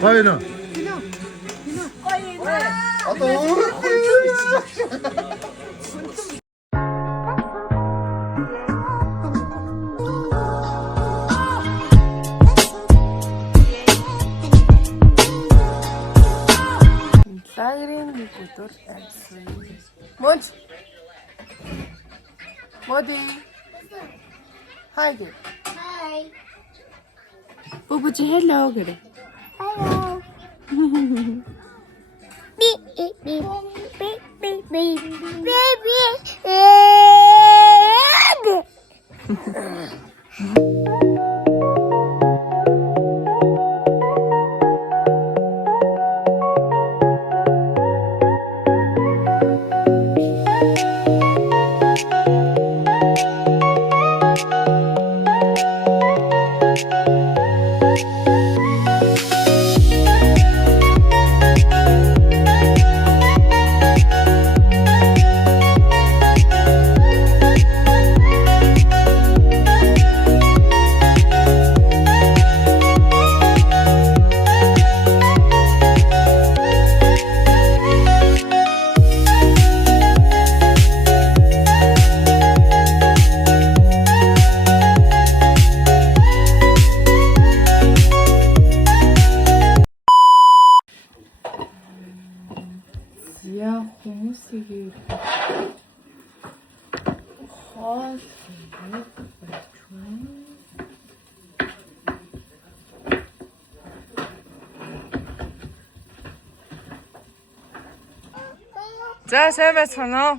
Koyunu. Лагерийн нэг өдөр амьсгал. Мод. Моди. Hi гэ. Hi. Бубу지 hello гэрэ. Hello. Beep beep beep beep beep beep beep beep. Яа хүмүүсийг хоол За сайн байцгаана уу?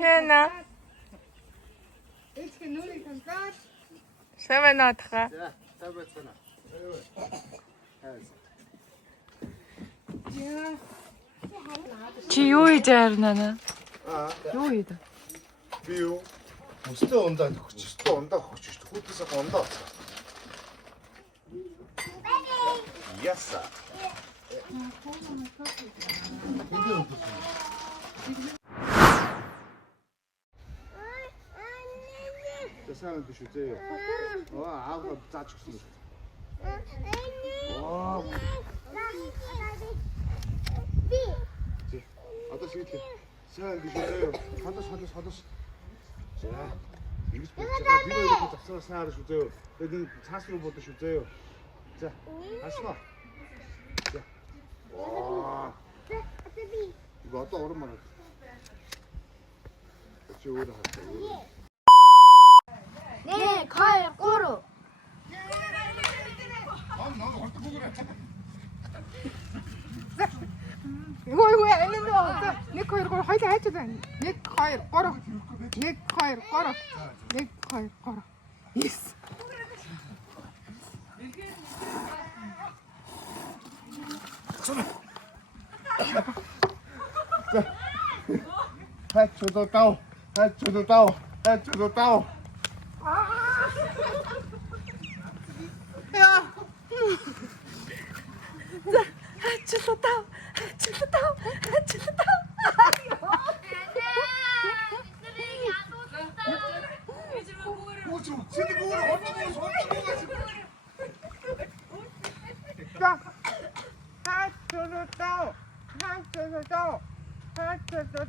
Сэна. Сэвэн атха. Чи юу хийж арна? Юу хийд? Би юу? Өстөө ундаа төгч, өстөө ундаа хөгч шүү. Хүүтээсээ ундаа. Яса. Тэсään төш үзээ. Аав заач өгсөн. Одоо шийдлээ. Сайн гэж үзээ. Хадас. За. Ингэж болж байгаа. Би өөрөө завсараа сайн харж үзээ. Тэгээд энэ цаас руу бодож үзээ. За. Хаснаа. За. И거 одоо орон мараа. Чи өөрөө хатаа. 네, 가요, 꼬루. 이거 애는데 없어. 네 거를 하이자 해주자. 네 거를 걸어. 네 거를 걸어. 네 거를 걸어. 예스. 해초도 따오. 야. 자. 해초도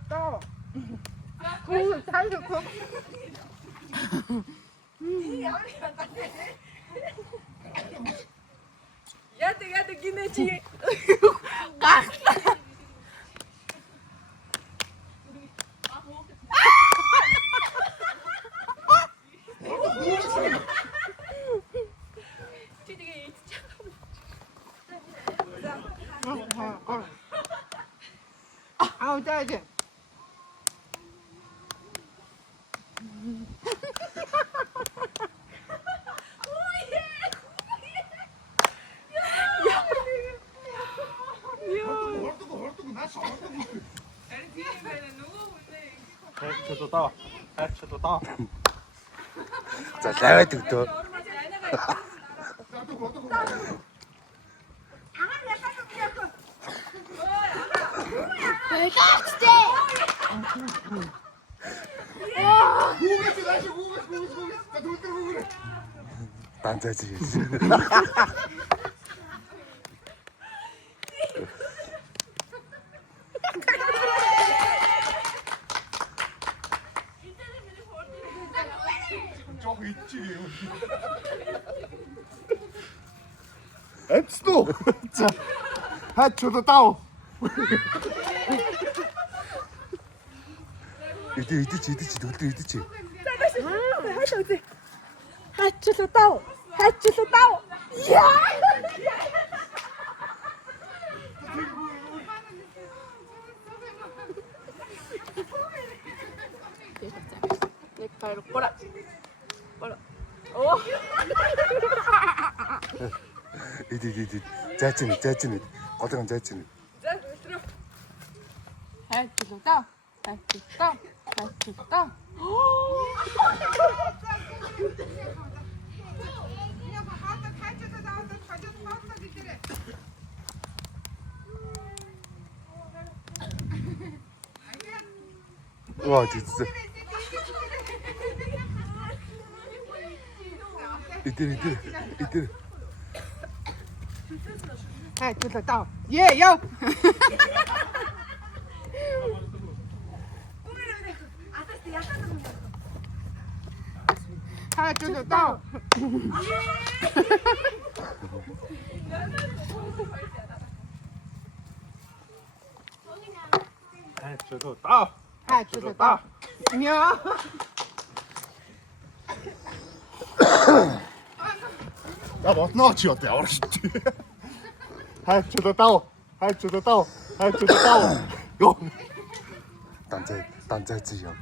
따오. 오, 잘 좋고. Яда гинэ чи. 아우 짜지. За лаваад өгдөө. 단자지. 저거 있지. 앱스도. 자, 하초도 따오. 이디지, 너도 이디지. 하츠도 따오. 하츠도 따오. 이야. 내 가위로 꼬라. 꼬라. 오. 이디. 짜증이. 어떡한 짜증이. 하츠도 따오. 하츠도 따오. 하츠도 따오. 와, 진짜. 이들. 하츠도 따오. 예, 요. 하츠도 따오. 저도 따오. 하츠도 따오. 냐. 야, 뭐 나왔지였대, 어르신. 하초도 따오. 요. 단자지요.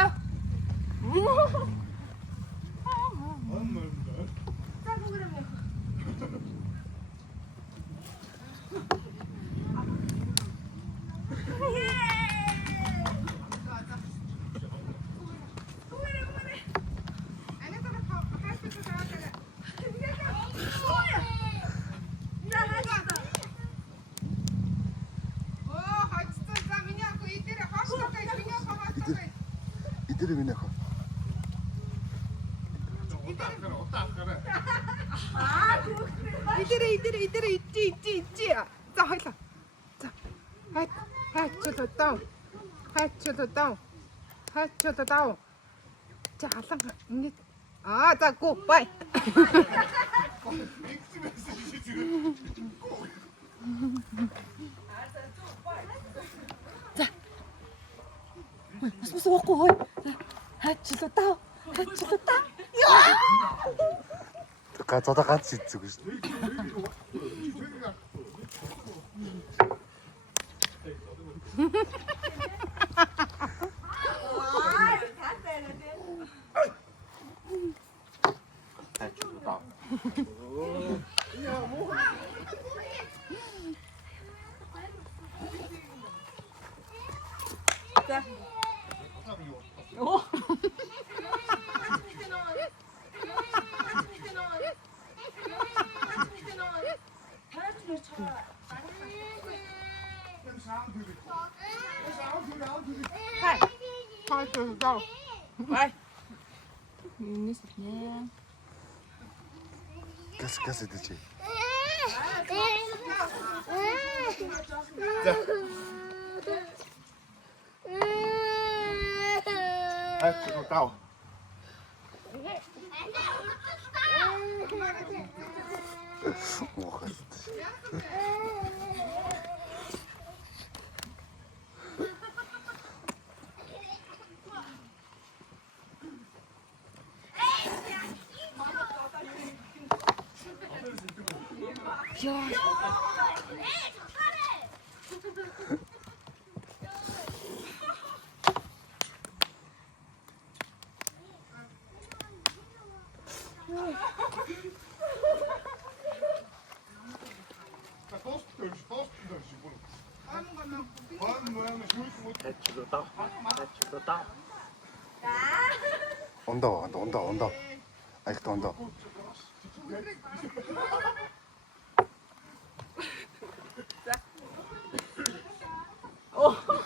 따오. 이들이 그냥. 이들이 있지. 자, 하이사. 자, 하츠도 따오. 하츠도 따오. 자, 알랑 이제. 아, 자, 고, 빠이. 무슨 먹고 하츠도 따오. 저다 같이 찍고 싶어. 하츠도 따오. 빠이. 미니스네. 가스 되지. 하초도 따오. 뭐가 있지? 온다. 아직도 온다.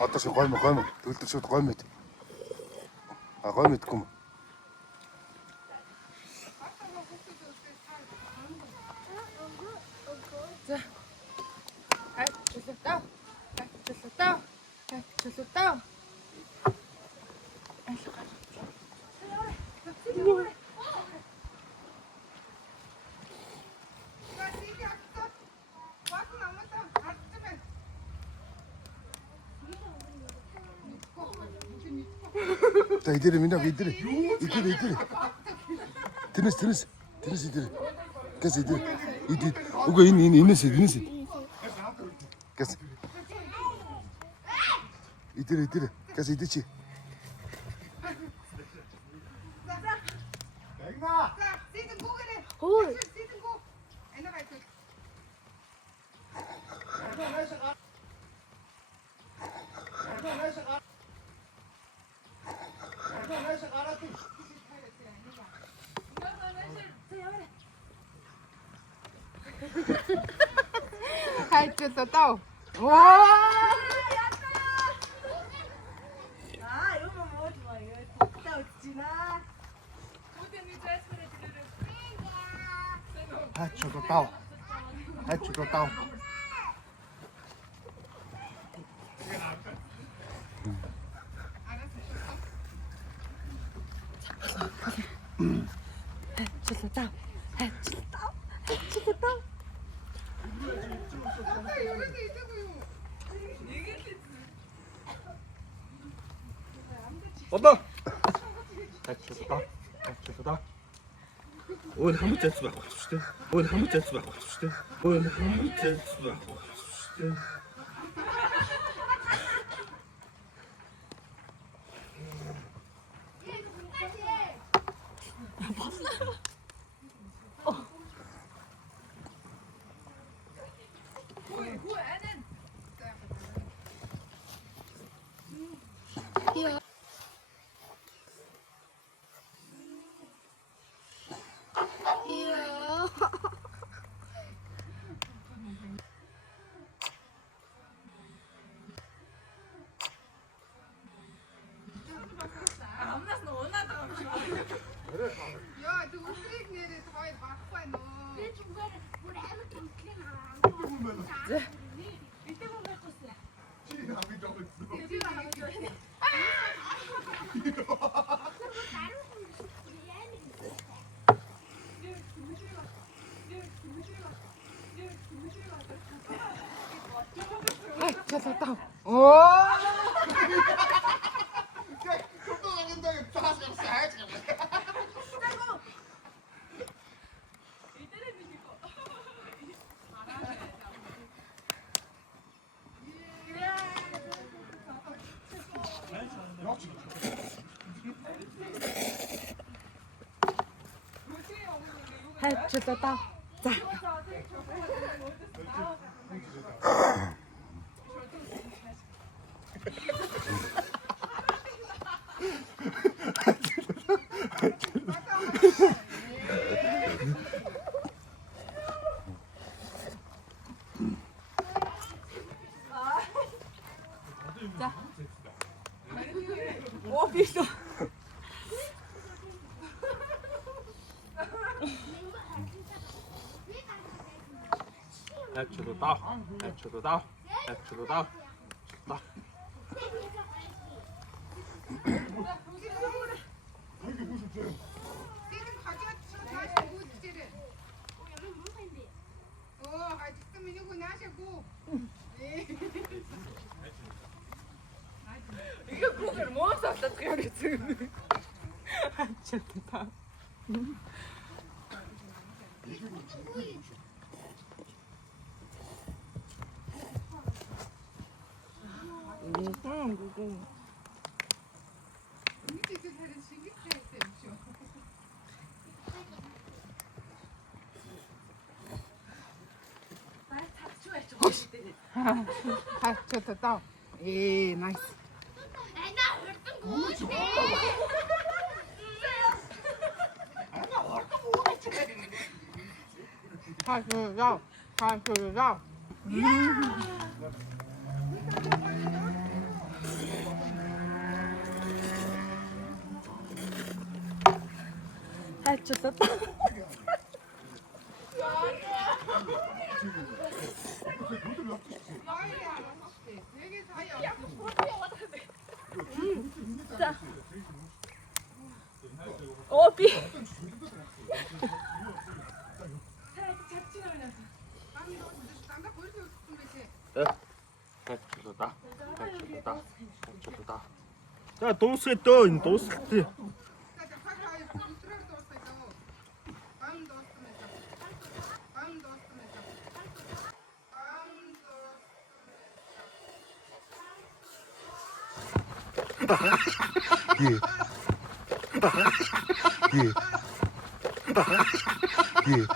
아따 걸면 들들 걸면 걸면 자 이들이 민다 이들이 드네스 이들이 그래서 이들 오고 있는 시 그래서 이들이 그래서 이들이 해주다 따오. 와. 해주도 따오 온다. 해주다. 오늘 한번 째지 마. 오늘 한번 째지 마. 오늘 한번 째지 마. Ja, du kriegst nicht das heute Bachwein noch. 됐다. 오! 됐다. 자. 오, 비싸. 해주다. 이거 국을 못 샀다 그랬지. 됐다. хайчаад таа. Nice. хайчаа. хайчаа. За дуусах дөө энэ дуусах тий. 예. 예. 예.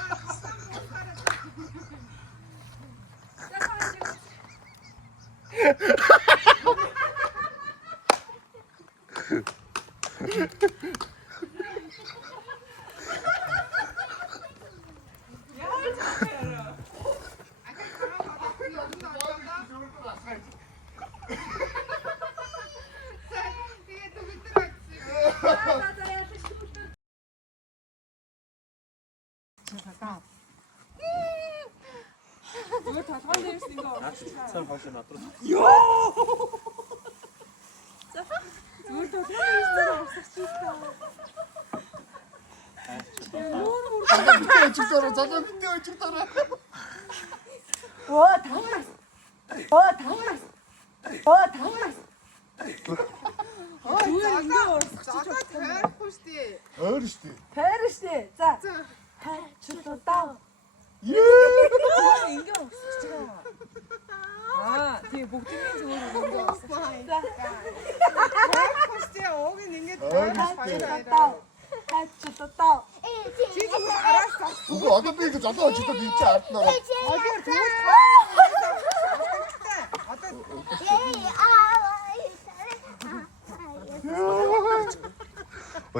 어르시대. 배르시. 자. 주도 다운. 예. 인경 없어. 아, 뒤에 목 찔린 소리 인경 없어. 자. 진짜 오긴 있는 게 어르시대. 다운. 주도 다운. 지금 알았어. 누구 어떤 데니까 저도 진짜 있지 않나. 어디를 두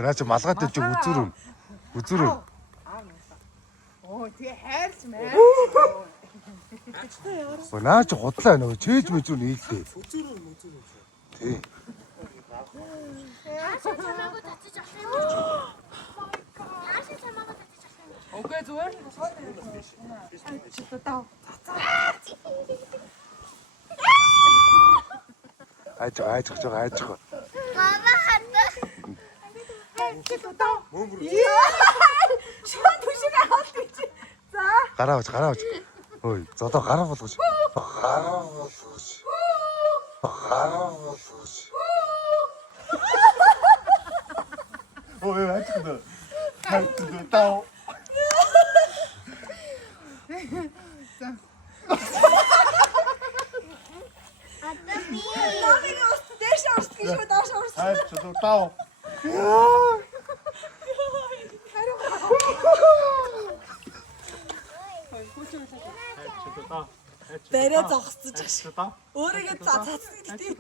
나 좀 말같아 좀 우쭈름. 우쭈름. 뒤에 헬스 맨. 나 좀 호тлаа нөгөө чээж мэж үн ийдтэй. Тий. 오케이, 좋아요. 주도 다운. 아이고. 주도 다운. 시간 2시간 어디지? 자. 가라오지. 어이, 저도 가라보고지. 가라보고지. 왜 하트도 따오. 너는 내 셔츠 피셔 나 셔츠. 하트도 따오. 내려 적스 자식. 우리가 자자스 뒤에.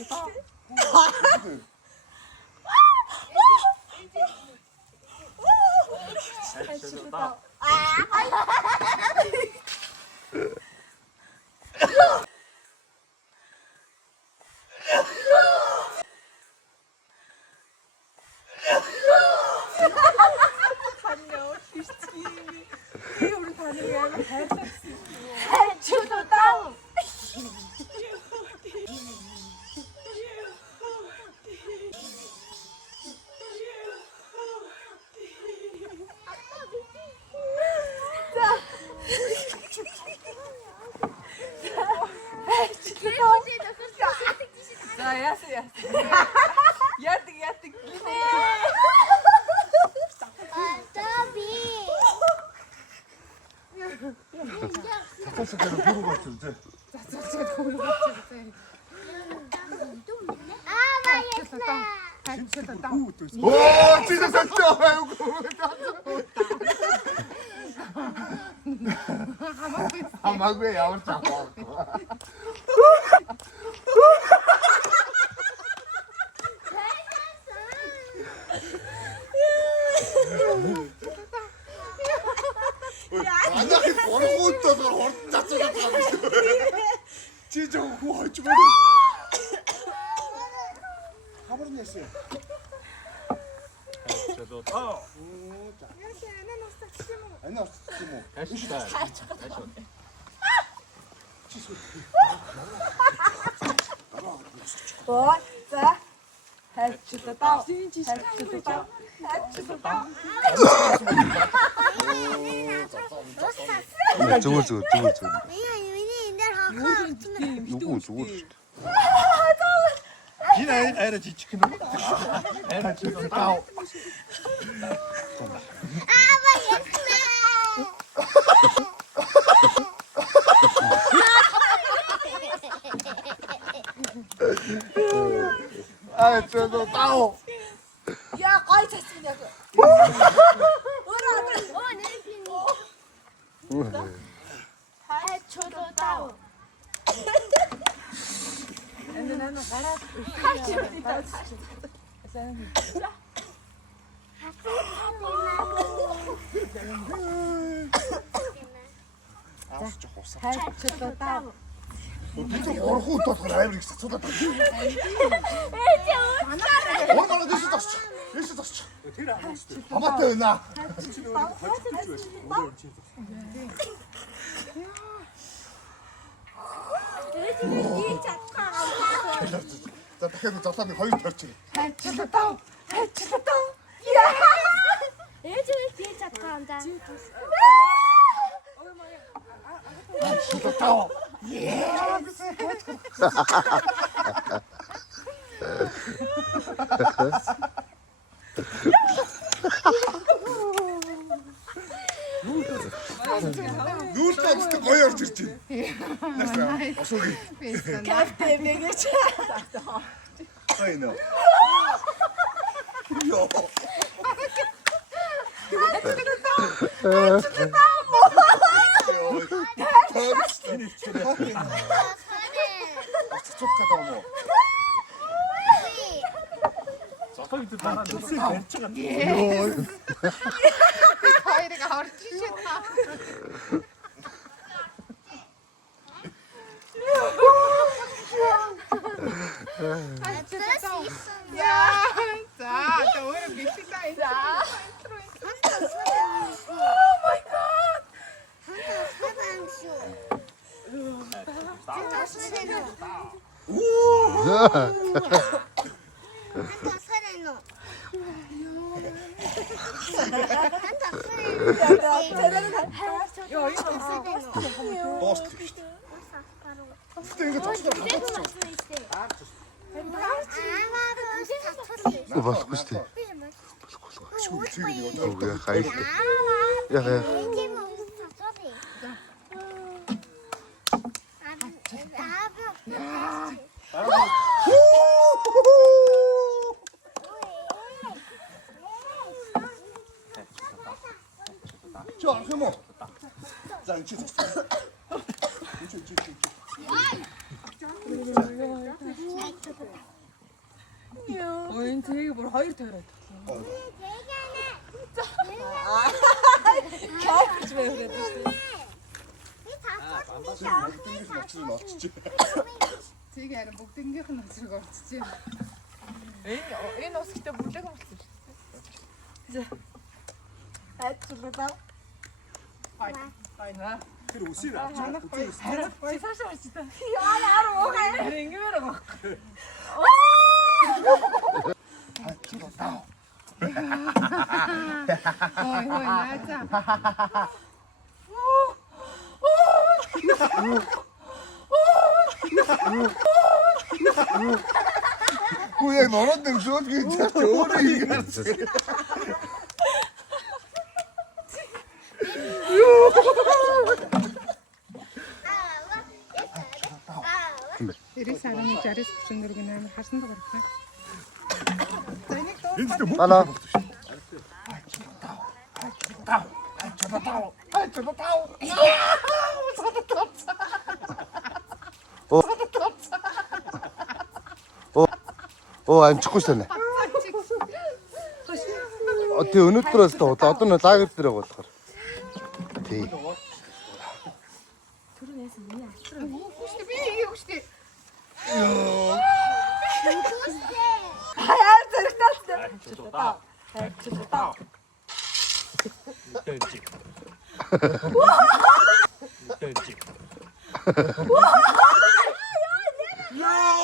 이게 우리 반응이 아니라 주도 다운. 자, 야스. 야뜩. 잠깐씩은 보고 갔어 이제. 오, 진짜 샀다. 아이고. 아마구에 야वर 잡아. 저도 따오. 아니야, 없었지 뭐. 다시다. 자, 해치도 따. 해치도 따. 해치도 따. 저거. 요즘 요거 저거. 지나 애를 지치는 거. 애를 저도 따오. 아, 저도 따오. 야, 거의 됐으냐고. 해초도 따오. 해치도 따. 얼굴 또 라이브를 쏟았다. 얼마나 됐어? 아 맞다 나. 자, 해도 잡사는 거의 펼치. 해치도 따. 해치도 따. 요즘 뒤에 잡고 앉아. 진짜 따오. 누가 진짜 거의 어르지. 나 어서기. 아이 너. 요. 촉촉하다 뭐. 저기 따라 벤처가 거이리가 우리 찢었다. 야, 자, 또 오늘 미친다 이제. 오빠 스쿠시티. 야 가이스. 야. 저 해모. 자, 이제 됐어. 어인 되게 뭘 하이를 태우라. 겨우 왜 그래 되게 아는 목 땡겨서 나지가 없지. 애 넣었을 때 문제가 없어. 이제 해치도 따. 아이나. 그리고 옷을 안 하나 거의 거의 사실 진짜. 야, 나로 뭐가 해? 랭귀메로 막. 어이 나자. 뭐야 너는 등 어떻게 진짜 저래 이거. 이리 사람이 자리에서 붙여놓고 그냥 하신다 그럴까? 하나. 안 찍고 있었네. 어때 어느 들었을 때 어떤 애 따겠더라고 어떡하라. 대. 혹시 하얀색 백주도 백주도 땡지. 땡지. 야!